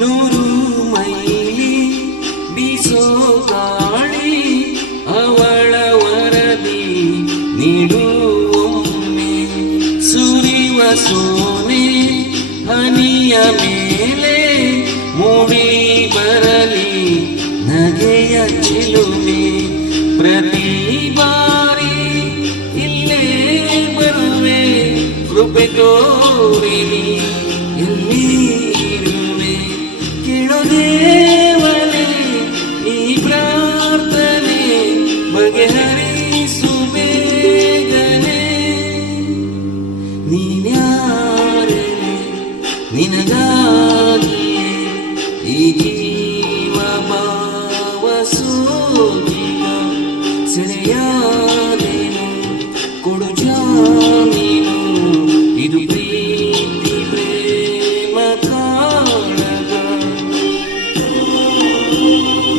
ನೂರು ಮೈಲಿ ಬೀಸೋ ಗಾಳಿ ಅವಳ ವರದಿ ನೀಡುವೊಮ್ಮೆ ಸುರಿವ ಸೋನೆ ಹನಿಯ ಮೇಲೆ ಮೂಡಿ ಬರಲಿ ನಗೆಯ ಚಿಲುಮೆ ಪ್ರತಿ ಬಾರಿ ಇಲ್ಲೇ ಬರುವೆ ಕೃಪೆ ತೋರಿನಿ ಎಲ್ಲಿ ಇರುವೆ ಕೇಳೋದೇವನೇ ಈ ಪ್ರಾರ್ಥನೆ ಬಗೆಹರಿಸು ಬೇಗನೆ ನೀನ್ಯಾರೆ ನಿನಗಾಗಿಯೇ ಈ ಜೀವ ಭಾವ ಸೋಜಿಗ ಸೆಳೆಯಾದೆ